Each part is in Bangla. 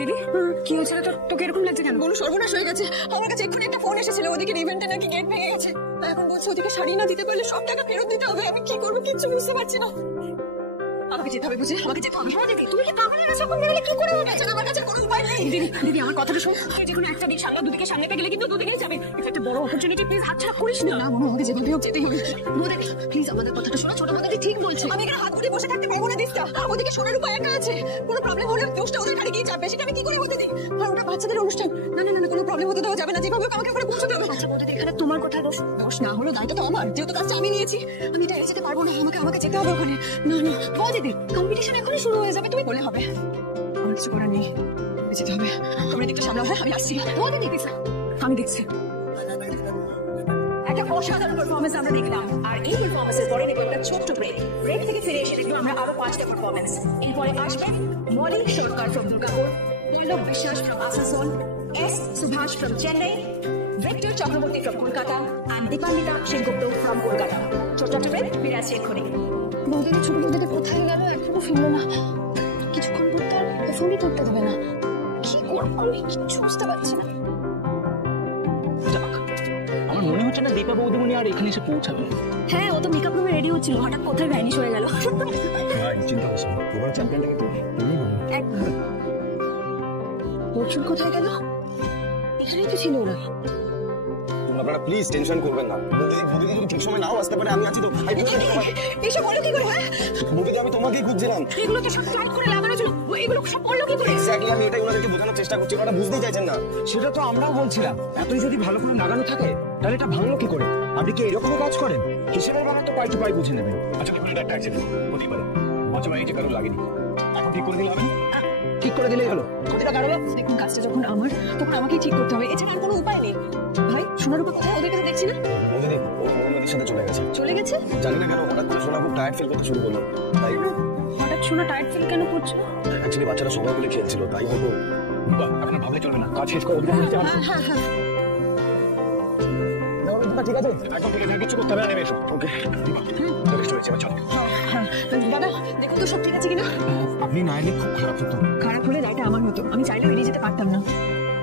দিদি কি হয়েছিল তোকে এরকম লাগছে কেন? বনু সর্বনাশ হয়ে গেছে। আমার কাছে এক্ষুনি একটা ফোন এসেছিল, ওদিকে ইভেন্টে নাকি গেট ভেঙে গেছে। এখন বলছে ওদিকে শাড়ি না দিতে পারলে সব টাকা ফেরত দিতে হবে। আমি কি করবো কিচ্ছু বুঝতে পারছি না। আমাকে যেতে হবে বুঝে, আমাকে যেতে হবে। দিদি তুমি কি পাগল হয়ে গেছো? কি করে হবে? আমার কাছে কোনো উপায় নেই। দিদি আমার কথাটা শোন, যে কোনো একটা দিক সামনে দুদিকে সামনেতে গেলে কিন্তু দুদিকেই যাবে। এটা একটা বড় অপরচুনিটি, প্লিজ হাতছাড়া করিস না। না মনে আমাকে যেভাবে হোক যেতেই হবে। প্লিজ আমাদের কথাটা শোনো, ছোট বৌদি ঠিক বলছে। আমি এখানে হাত ঘুরে বসে থাকতে পারবো না দিস্তা। ওদিকে সোনার উপর একা আছে, কোনো প্রবলেম হলে দোষটা ওদের ঘাড়ে গিয়ে চাপবে। সেটা আমি কি করে বলতে দিই? আর ওটা বাচ্চাদের অনুষ্ঠান। না না না কোনো প্রবলেম হতে দেওয়া যাবে না। যেভাবে হোক আমাকে ওখানে পৌঁছতে হবে। আচ্ছা বৌদি এখানে তোমার কোথায় দোষ? দোষ না হলো দায়িত্ব তো আমার, যেহেতু কাজটা আমি নিয়েছি। আমি এটা যেতে পারবো না, আমাকে যেতে হবে ওখানে। না না বৌদি কম্পিটিশন এখনই শুরু হয়ে যাবে, তুমি বলে হবে। আমার কিছু করার নেই, যেতে হবে। তোমরা দিকটা সামলাও, হ্যাঁ আমি আসছি। বৌদি দেখেছি, আমি দেখছি। একটা অসাধারণ পারফরমেন্স আমরা দেখলাম, আর এই পারফরমেন্সের পরে নেব একটা ছোট্ট ব্রেক থেকে ফিরে এসে দেখবো আমরা আরো 5টা পারফরমেন্স। এরপরে আসবে Moli Sarkar from Durgapur, Pallab Biswas from Asansol, S Subhash from Chennai, Victor Chakraborty from Kolkata and Dipanwita Sengupta from Kolkata. ছোট্ট একটা ব্রেক, ফিরে আসছি এক্ষুনি। বৌদির ছোট বৌদিটা কোথায় গেল? এখনো ফিরলো না। কিছুক্ষণ করতে আর ফোনই করতে দেবে না। কি করবো আমি কিচ্ছু বুঝতে পারছি না। আমার মনে হচ্ছে না দীপা বৌদিমণি আর এখানে এসে পৌঁছাবে। হ্যাঁ ও তো মেকআপ রুমে রেডি হচ্ছিল, হঠাৎ কোথায় ভ্যানিশ হয়ে গেল। চিন্তা করছি তোমার চ্যাম্পিয়নটাকে তুমি অর্জুন কোথায় গেল? এখানেই তো ছিল ওরা। আপনারা প্লিজ টেনশন করবেন না। বৌদি যদি ঠিক সময় নাও আসতে পারে, আমি আছি তো। এসব বলো কি করে? বৌদি আমি তোমাকেই খুঁজছিলাম। এগুলো তো সব প্ল্যান করে লাগানো ছিল, এগুলো সব বললো কি করে? এক্স্যাক্টলি আমি এটাই ওনাদেরকে বোঝানোর চেষ্টা করছি, ওরা বুঝতেই চাইছেন না। সেটা তো আমরাও বলছিলাম, এতই যদি ভালো করে লাগানো থাকে তাহলে এটা ভাঙলো কি করে? আপনি কি এরকম কাজ করেন? হিসেবের বানা তো পাই টু পাই বুঝে নেবেন। আচ্ছা ধরুন এটা একটা অ্যাক্সিডেন্ট হতেই পারে, মাঝে মাঝে কারো লাগেনি, এখন ঠিক করে দিলে হবে। ঠিক করে দিলেই হলো। কোথাটা কারো দেখুন কাজটা যখন আমার, তখন আমাকেই ঠিক করতে হবে, এছাড়া আর কোনো উপায় নেই। ভাই সোনার উপর কোথায়? ওদের কাছে দেখছি না। বৌদি ওর সাথে চলে গেছে। চলে গেছে? জানি না কেন হঠাৎ করে সোনা খুব টায়ার্ড ফিল করতে শুরু করলো। তাই হঠাৎ সোনা টায়ার্ড ফিল কেন করছো? অ্যাকচুয়ালি বাচ্চারা সবাই মিলে খেলছিল, তাই হয়তো। এখন ভাবলে চলবে না, কাজ শেষ করে হ্যাঁ ঠিক আছে, একদম ঠিক আছে, কিছু করতে হবে না, নেমে এসো। ওকে যথেষ্ট হয়েছে, চলো। দাদা দেখুন তো সব ঠিক আছে কিনা। আপনি না এলে খুব খারাপ হতো। খারাপ হলে রায়টা আমার হতো, আমি চাইলে বেরিয়ে যেতে পারতাম না।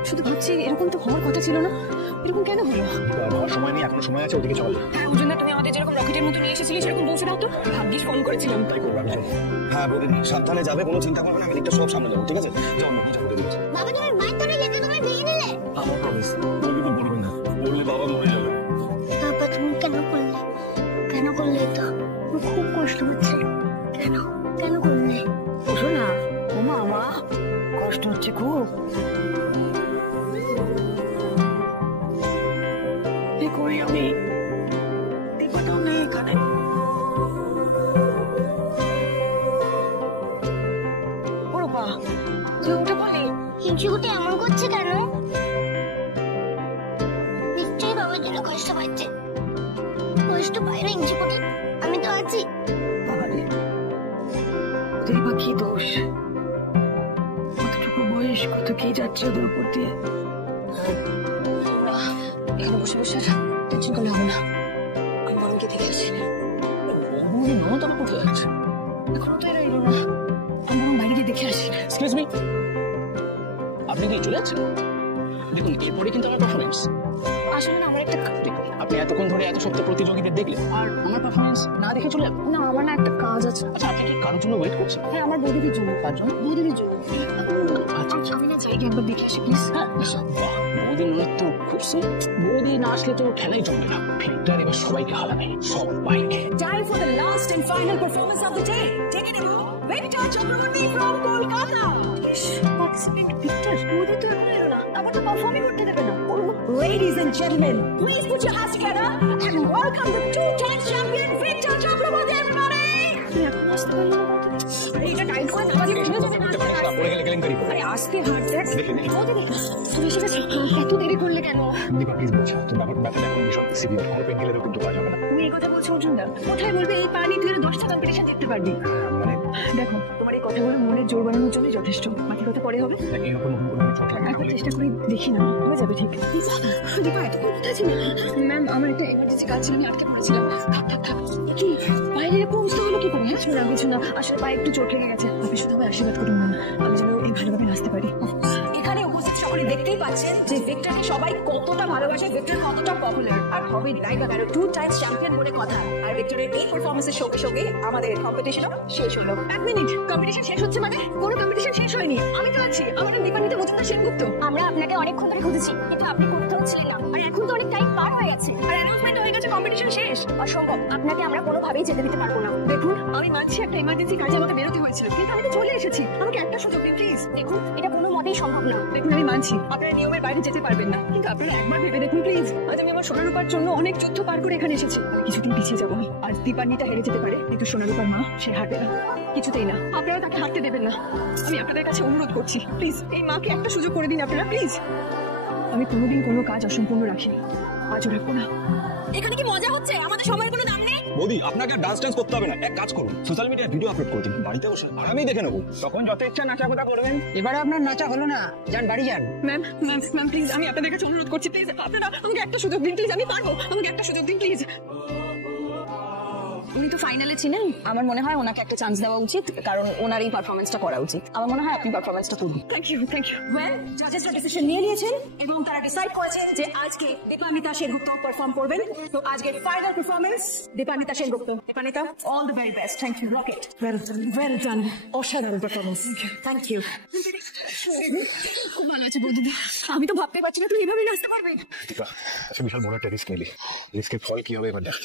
শুধু ভাবছি এরকম তো হওয়ার কথা ছিল না, এরকম কেন হলো? হওয়ার সময় নেই, এখনো সময় আছে, ওদিকে চল। হ্যাঁ ওজন্য তুমি আমাদের যেরকম রকেটের মতো নিয়ে এসেছিলে সেরকম বলছে দাও তো। ভাগ্যিস ফোন করেছিলাম। তাই করবো আমি। হ্যাঁ বৌদি সাবধানে যাবে, কোনো চিন্তা করবে না, আমি দিকটা সব সামনে যাবো, ঠিক আছে? যাও না বুঝা করে দিচ্ছি। বাবা তুমি বাইক ধরে যেতে তোমার বিয়ে নিলে? আমার প্রমিস, বলবি তো বলবেন না, বললে বাবা মরে যাবে। বাবা তুমি কেন করলে তো খুব কষ্ট হচ্ছে। কেন করলে? বসো না। ও মা কষ্ট হচ্ছে খুব। কি করি আমি? দীপাটাও নেই এখানে। ওরে বা তুই উঠে বলি হিংসুকুটি এমন করছে কেন? নিশ্চয়ই বাবার জন্য কষ্ট পাচ্ছে। কষ্ট পাই না হিংসুকুটি, আমি তো আছি। বাবারে তুই বা কি দোষ? কতটুকু বয়স, কত কি যাচ্ছে ওদের উপর দিয়ে। এখানে বসে বসে টেনশন করলে হবে না, আমি বরং কি দেখে আসি। মমতা কোথায় আছে? এখনো তো এরা এলো না, আমি বরং বাইরে গিয়ে দেখে আসি। এক্সকিউজ মি, আপনি কি চলে যাচ্ছেন? দেখুন এরপরে কিন্তু আমার পারফরমেন্স। আসলে না আমার একটা আপনি এতক্ষণ ধরে এত সপ্তাহ প্রতিযোগীদের দেখলেন আর আমার পারফরমেন্স না দেখে চলে যাবেন? না আমার না একটা কাজ আছে। আচ্ছা আপনি কি কারোর জন্য ওয়েট করছেন? হ্যাঁ আমার বৌদিদের জন্য। কার জন্য? বৌদিদের জন্য। আচ্ছা আমি না চাই একবার দেখে আসি প্লিজ। হ্যাঁ বাহ, বৌদি নৃত্য খুব সুন্দর। বৌদি না আসলে তো খেলাই জমবে না। ফিল্টার এবার সবাইকে হারাবে, সবাইকে। Time for the last and final performance of the day. Take it away, Victor Chakraborty from Kolkata. Participant Victor, বৌদি তো এখন এলো না, আমার তো পারফর্মই করতে দেবে না। Ladies and gentlemen, please put your hands together and welcome the 2-time champion Victor Chakraborty, everybody. এখন আসতে পারলো না। এটা টাইট করে আমাকে ভেঙে যাবে না। পড়ে গেলে কেলেঙ্কারি করবে। আরে আস্তে হাঁটতে। বৌদি তুমি এসে গেছো, এত দেরি করলে কেন? দীপা প্লিজ বলছি, তোমার বাবার ব্যথাটা এখন ভীষণ সিভিয়ার, কোনো পেন কিলারও কিন্তু পাওয়া যাবে না। তুমি এই কথা বলছো অর্জুন দা? কোথায় বলবে এই পানি তুই 10টা কম্পিটিশন দেখতে পারবি? মানে দেখো তোমার এই কথাগুলো মনের জোর বাড়ানোর জন্যই যথেষ্ট, বাকি কথা পরে হবে। এরকম কোনো চোট লাগে একবার চেষ্টা করে দেখি না, হয়ে যাবে ঠিক। দীপা এতক্ষণ কোথায় ছিল? ম্যাম আমার একটা এমার্জেন্সি কাজ ছিল, আমি আটকে পড়েছিলাম। থাক কি বাইরে এরকম অবস্থা হলো কি করে? হ্যাঁ কিছু না, আসলে পায়ে একটু চোট লেগে গেছে। আপনি শুধু আমায় আশীর্বাদ করুন ম্যাম, আমি যেন এই ভালোভাবে নাচতে পারি। দেখতেই পাচ্ছেন যে ভিক্টরকে সবাই কতটা ভালোবাসে, ভিক্টর কতটা পপুলার। আর হবে লাইক আরো 2 টাইমস চ্যাম্পিয়ন বলে কথা। আর ভিক্টরের এই পারফরমেন্সের সঙ্গে সঙ্গে আমাদের কম্পিটিশনও শেষ হলো। 1 মিনিট, কম্পিটিশন শেষ হচ্ছে মানে? কোনো কম্পিটিশন শেষ হয়নি, আমি তো আছি। আমার দীপান্বিতা মজুমদার সেনগুপ্ত। আমরা আপনাকে অনেকক্ষণ ধরে খুঁজেছি, কিন্তু আপনি কোথাও ছিলেন না। আর এখন তো অনেক টাইম পার হয়ে গেছে। আর অ্যানাউন্সমেন্ট হয়ে গেছে কম্পিটিশন শেষ। অসম্ভব, আপনাকে আমরা কোনোভাবেই যেতে দিতে পারবো না। দেখুন, আমি মানছি একটা ইমার্জেন্সি কাজে আমাকে বেরোতে হয়েছিল, কিন্তু আমি তো চলে এসেছি। আমাকে একটা সুযোগ দিন প্লিজ। দেখুন, এটা কোনো মতেই সম্ভব না। দেখুন, আমি মানছি আপনারা নিয়মের বাইরে যেতে পারবেন না, কিন্তু আপনারা একবার ভেবে দেখুন প্লিজ। আজ আমি আমার সোনারূপার জন্য অনেক যুদ্ধ পার করে এখানে এসেছি। আমি কিছুদিন পিছিয়ে যাবো। আর দীপান্বিতা হেরে যেতে পারে, কিন্তু সোনারূপার মা সে হারবে না, কিছুতেই না। আপনারা তাকে হারতে দেবেন না। আমি আপনাদের কাছে অনুরোধ করছি, প্লিজ এই মাকে একটা সুযোগ করে দিন আপনারা, প্লিজ। আমি কোনোদিন কোনো কাজ অসম্পূর্ণ রাখি, আজও রাখবো না। এখানে কি মজা হচ্ছে? আমাদের সময়ের কোনো দাম নেই। বৌদি আপনাকে ডান্স টান্স করতে হবে না, এক কাজ করুন, সোশ্যাল মিডিয়ায় ভিডিও আপলোড করে দিন বাড়িতে বসে, আর আমি দেখে নেবো। তখন যত ইচ্ছা নাচাকোটা করবেন। এবারে আপনার নাচা হলো না, যান বাড়ি যান। ম্যাম ম্যাম ম্যাম প্লিজ, আমি আপনাদের কাছে অনুরোধ করছি, প্লিজ আপনারা আমাকে একটা সুযোগ দিন প্লিজ। আমি পারবো, আমাকে একটা সুযোগ দিন প্লিজ। উনি তো ফাইনালে ছিলেন, আমার মনে হয় ওনাকে একটা চান্স দেওয়া উচিত, কারণ ওনার এই পারফরমেন্সটা করা উচিত। আমার মনে হয় আপনি পারফরমেন্সটা করুন। Thank you, thank you. Well, জাজেসরা ডিসিশন নিয়ে নিয়েছেন এবং তারা ডিসাইড করেছেন যে আজকে দীপান্বিতা সেনগুপ্ত পারফর্ম করবেন। তো আজকের final performance Dipanwita Sengupta. Dipanwita, all the very best. Thank you. Rocket. Well done, অসাধারণ পারফরমেন্স। Thank you. খুব ভালো আছে বৌদিদি, আমি তো ভাবতে পারছি না তুই এভাবে নাচতে পারবে। আচ্ছা, বিশাল বড় একটা রিস্ক নিলি, রিস্কের ফল কি হবে এবার দেখ।